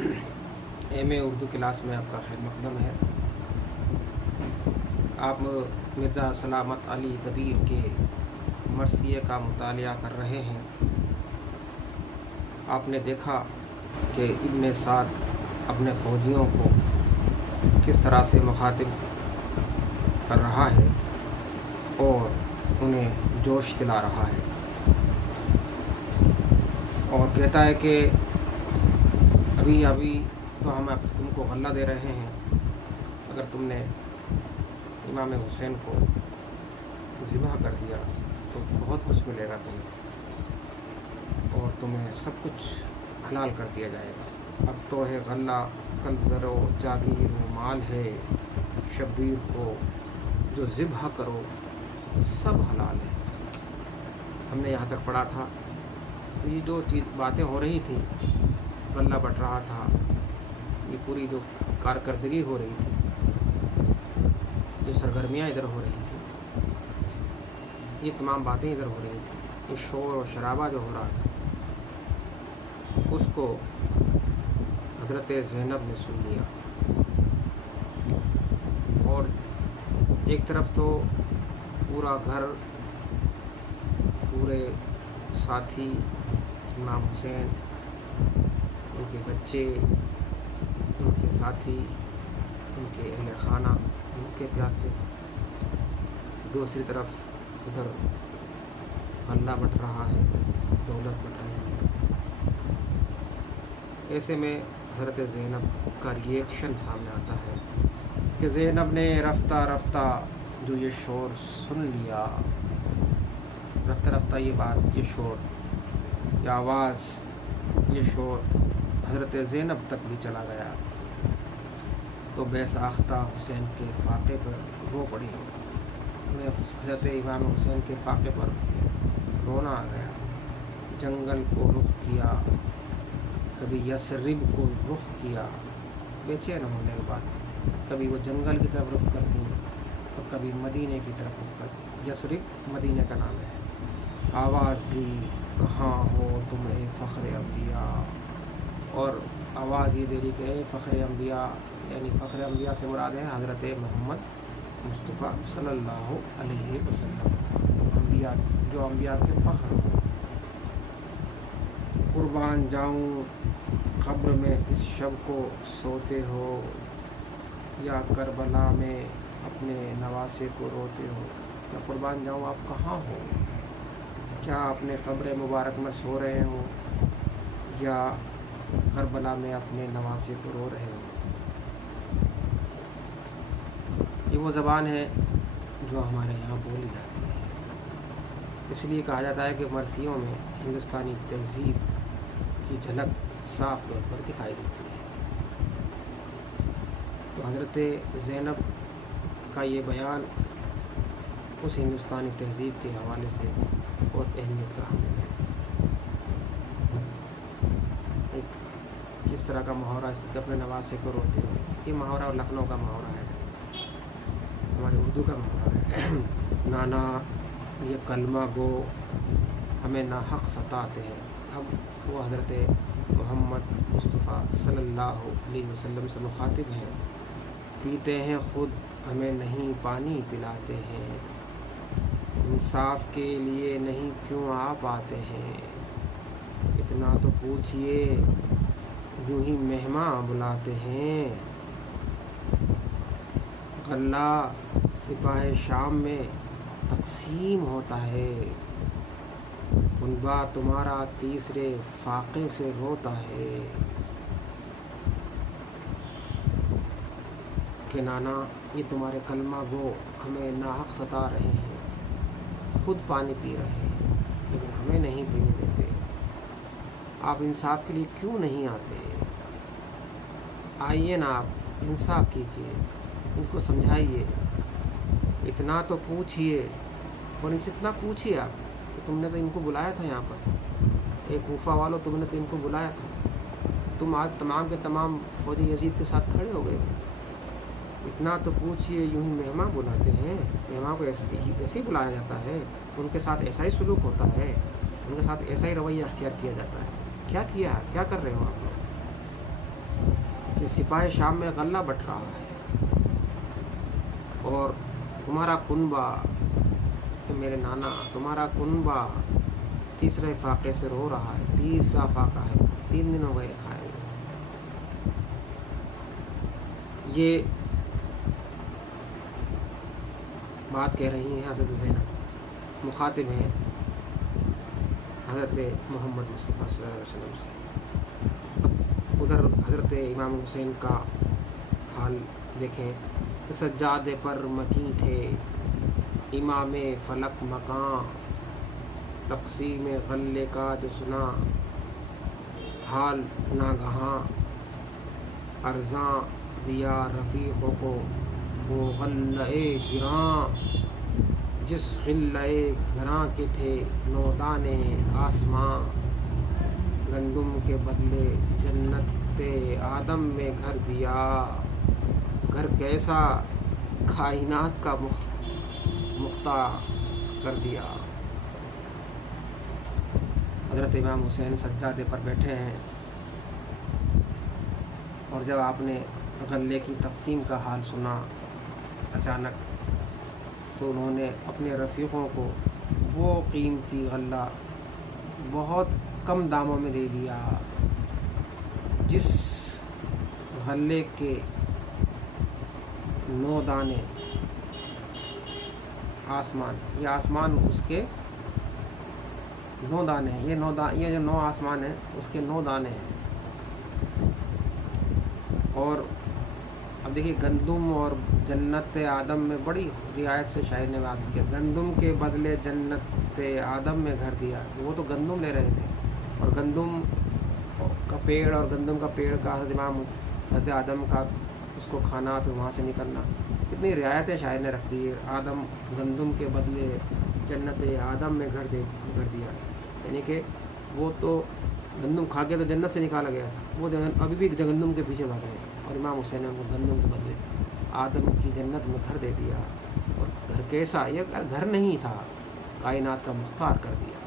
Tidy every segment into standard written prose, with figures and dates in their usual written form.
M اے Urdu class میں آپ کا خیر مقدم ہے۔ آپ مرزا سلامت علی دبیر کے مرثیے کا مطالعہ کر رہے ہیں۔ آپ نے دیکھا کہ ابن سعد اپنے فوجیوں کو کس طرح سے مخاطب کر رہا ہے اور انہیں جوش دلا رہا ہے، اور کہتا ہے کہ ابھی تو ہم تم کو غلہ دے رہے ہیں، اگر تم نے امام حسین کو ذبح کر دیا تو بہت کچھ ملے گا تمہیں، اور تمہیں سب کچھ حلال کر دیا جائے گا۔ اب تو ہے غلہ، کل زرو جاگیر و مال ہے، شبیر کو جو ذبح کرو سب حلال ہے۔ ہم نے یہاں تک پڑھا تھا، تو یہ جو باتیں ہو رہی تھیں، غلہ بٹ رہا تھا، یہ پوری جو کارکردگی ہو رہی تھی، جو سرگرمیاں ادھر ہو رہی تھیں، یہ تمام باتیں ادھر ہو رہی تھیں، یہ شور و شرابہ جو ہو رہا تھا، اس کو حضرت زینب نے سن لیا، اور ایک طرف تو پورا گھر، پورے ساتھی، امام حسین، ان کے بچے، ان کے ساتھی، ان کے اہل خانہ، ان کے پیاسے، دوسری طرف ادھر غلہ بٹ رہا ہے، دولت بٹ رہی ہے۔ ایسے میں حضرت زینب کا ریئیکشن سامنے آتا ہے کہ زینب نے رفتہ رفتہ جو یہ شور سن لیا، رفتہ رفتہ یہ بات، یہ شور، یہ آواز، یہ شور حضرت زینب تک بھی چلا گیا، تو بے ساختہ حسین کے فاقے پر رو پڑی۔ انہیں حضرت امام حسین کے فاقے پر رونا آ گیا۔ جنگل کو رخ کیا، کبھی یثرب کو رخ کیا، بے چین ہونے کے بعد کبھی وہ جنگل کی طرف رخ کرتی اور کبھی مدینے کی طرف رخ کرتی۔ یثرب مدینے کا نام ہے۔ آواز دی کہاں ہو تم اے فخر انبیاء، اور آواز یہ دے رہی کہ اے فخر انبیاء، یعنی فخر انبیاء سے مراد ہے حضرت محمد مصطفیٰ صلی اللہ علیہ وسلم، انبیاء جو انبیاء کے فخر ہوں۔ قربان جاؤں قبر میں اس شب کو سوتے ہو، یا کربلا میں اپنے نواسے کو روتے ہو۔ یا قربان جاؤں آپ کہاں ہو، کیا اپنے قبر مبارک میں سو رہے ہو، یا کربلا میں اپنے نواسے کو رو رہے ہو۔ یہ وہ زبان ہے جو ہمارے یہاں بولی جاتی ہے۔ اس لیے کہا جاتا ہے کہ مرثیوں میں ہندوستانی تہذیب کی جھلک صاف طور پر دکھائی دیتی ہے۔ تو حضرت زینب کا یہ بیان اس ہندوستانی تہذیب کے حوالے سے بہت اہمیت کا حامل ہے۔ کس طرح کا محاورہ اس کہ اپنے نواسے کو روتے ہو، یہ محاورہ لکھنؤ کا محاورہ ہے، ہمارے اردو کا محاورہ ہے۔ نانا یہ کلمہ گو ہمیں ناحق ستاتے ہیں۔ اب وہ حضرت محمد مصطفیٰ صلی اللہ علیہ وسلم سے مخاطب ہیں۔ پیتے ہیں خود ہمیں نہیں پانی پلاتے ہیں، انصاف کے لیے نہیں کیوں آپ آتے ہیں، اتنا تو پوچھئے یوں ہی مہماں بلاتے ہیں۔ غلہ سپاہ شام میں تقسیم ہوتا ہے، کنبہ تمہارا تیسرے فاقے سے روتا ہے۔ کہ نانا یہ تمہارے کلمہ گو ہمیں ناحق ستا رہے ہیں، خود پانی پی رہے ہیں لیکن ہمیں نہیں پینے دیتے، آپ انصاف کے لیے کیوں نہیں آتے؟ آئیے نا، آپ انصاف کیجیے، ان کو سمجھائیے، اتنا تو پوچھئے، اور ان سے اتنا پوچھئے آپ کہ تم نے تو ان کو بلایا تھا یہاں پر، ایک کوفہ والوں تم نے تو ان کو بلایا تھا، تم آج تمام کے تمام فوجی یزید کے ساتھ کھڑے ہو گئے، اتنا تو پوچھئے یوں ہی مہمان بلاتے ہیں۔ مہمان کو ایسے ہی بلایا جاتا ہے، ان کے ساتھ ایسا ہی سلوک ہوتا ہے، ان کے ساتھ ایسا ہی رویہ اختیار کیا جاتا ہے۔ کیا کیا کر رہے ہو آپ لوگ؟ کہ سپاہ شام میں غلہ بٹ رہا ہے اور تمہارا کنبہ، میرے نانا تمہارا کنبہ تیسرے فاقے سے رو رہا ہے، تیسرا فاقہ ہے، 3 دن ہو گئے کھائے ہوئے۔ یہ بات کہہ رہی ہیں حضرت زینب، مخاطب ہیں حضرت محمد مصطفیٰ صلی اللہ علیہ وسلم سے۔ ادھر حضرت امام حسین کا حال دیکھیں کہ سجادے پر مکیں تھے امام فلک مکان، تقسیم غلے کا جو سنا حال ناگہاں، ارزاں دیا رفیقوں کو وہ غلۂ گراں، جس غلۂ گراں کے تھے نودانے آسماں، گندم کے بدلے جنت آدم میں گھر دیا، گھر کیسا کائنات کا مختار کر دیا۔ حضرت امام حسین سجادے پر بیٹھے ہیں اور جب آپ نے غلے کی تقسیم کا حال سنا اچانک، تو انہوں نے اپنے رفیقوں کو وہ قیمتی غلہ بہت کم داموں میں دے دیا جس غلے کے 9 دانے آسمان، یہ آسمان اس کے 9 دانے ہیں، یہ جو 9 آسمان ہیں اس کے 9 دانے ہیں۔ اور اب دیکھیے گندم اور جنت آدم میں بڑی رعایت سے شاعر نے بات کی، گندم کے بدلے جنت آدم میں گھر دیا، وہ تو گندم لے رہے تھے، اور گندم کا پیڑ اور گندم کا پیڑ کا حضرت آدم کا اس کو کھانا، پھر وہاں سے نکلنا، کتنی رعایتیں شاعر نے رکھ دی۔ آدم گندم کے بدلے جنت آدم میں گھر دیا، یعنی کہ وہ تو گندم کھا کے تو جنت سے نکالا گیا تھا، وہ ابھی بھی گندم کے پیچھے بھاگ رہے ہیں، اور امام حسین نے ان کو گندم کے بدلے آدم کی جنت میں گھر دے دیا، اور گھر کیسا، یہ گھر نہیں تھا، کائنات کا مختار کر دیا۔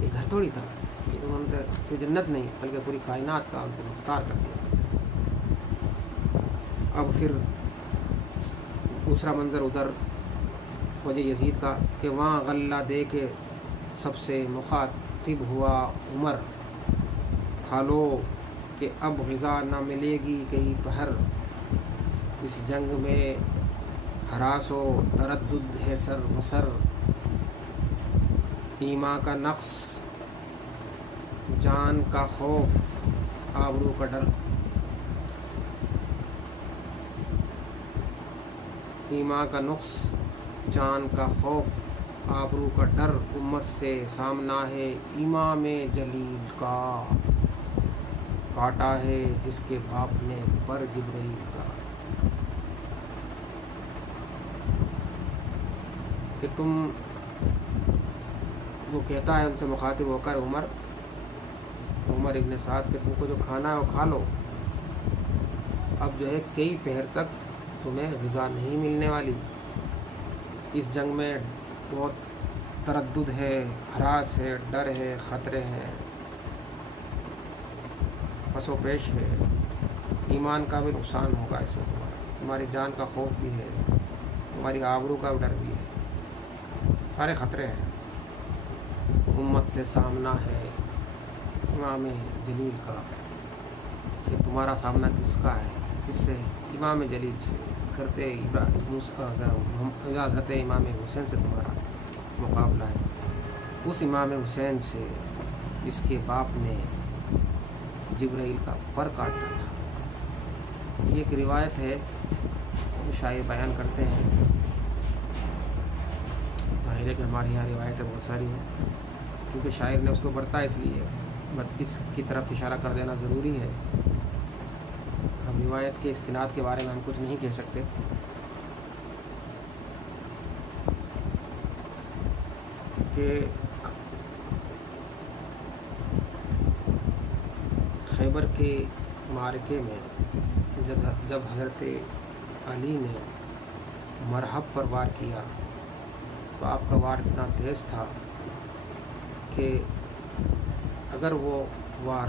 یہ گھر تھوڑی تھا، یہ انہوں نے صرف جنت نہیں بلکہ پوری کائنات کا ان کو مختار کر دیا۔ اب پھر دوسرا منظر ادھر فوج یزید کا کہ وہاں غلہ دے کے سب سے مخاطب ہوا عمر، کھالو کہ اب غذا نہ ملے گی کئی پہر، اس جنگ میں ہراس و تردد ہے سر بسر، ایمان کا نقص جان کا خوف آبرو کا ڈر، ایمان کا نقص جان کا خوف آبرو کا ڈر، امت سے سامنا ہے امام جلیل کا، کاٹا ہے جس کے باپ نے پر جبرائیل کا، کہ تم، وہ کہتا ہے ان سے مخاطب ہو کر عمر ابن سعد کہ تم کو جو کھانا ہے وہ کھا لو، اب جو ہے کئی پہر تک تمہیں غذا نہیں ملنے والی، اس جنگ میں بہت تردد ہے، ہراس ہے، ڈر ہے، خطرے ہیں، پس و پیش ہے، ایمان کا بھی نقصان ہوگا اس میں، تمہاری جان کا خوف بھی ہے، تمہاری آبرو کا ڈر بھی ہے، سارے خطرے ہیں۔ امت سے سامنا ہے امام جلیل کا، کہ تمہارا سامنا کس کا ہے، کس سے؟ امام جلیل سے، حضرت امام حسین سے تمہارا مقابلہ ہے، اس امام حسین سے جس کے باپ نے جبرائیل کا پر کاٹا تھا۔ یہ ایک روایت ہے جو شاعر بیان کرتے ہیں، ظاہر ہے کہ ہمارے یہاں روایتیں بہت ساری ہیں، کیونکہ شاعر نے اس کو برتا اس لیے اس کی طرف اشارہ کر دینا ضروری ہے۔ ہم روایت کے استناد کے بارے میں ہم کچھ نہیں کہہ سکتے، کہ خیبر کے معرکے میں جب حضرت علی نے مرحب پر وار کیا تو آپ کا وار اتنا تیز تھا کہ اگر وہ وار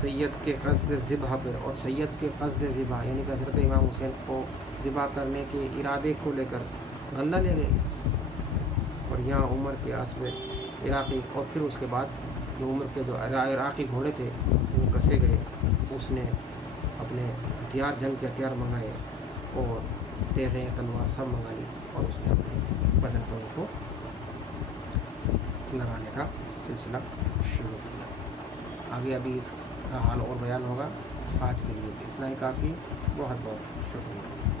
سید کے قصد ذبح پہ، اور سید کے قصد ذبح یعنی کہ حضرت امام حسین کو ذبح کرنے کے ارادے کو لے کر غلہ لے گئے، اور یہاں عمر کے اسب عراقی، اور پھر اس کے بعد جو عمر کے جو عراقی گھوڑے تھے وہ کسے گئے، اس نے اپنے ہتھیار، جنگ کے ہتھیار منگائے اور تیغیں تلوار سب منگا لی، اور اس نے اپنے بدن پر ان کو لگانے کا سلسلہ شروع کیا۔ آگے ابھی اس کا حال اور بیان ہوگا، آج کے لیے اتنا ہی کافی، بہت بہت شکریہ۔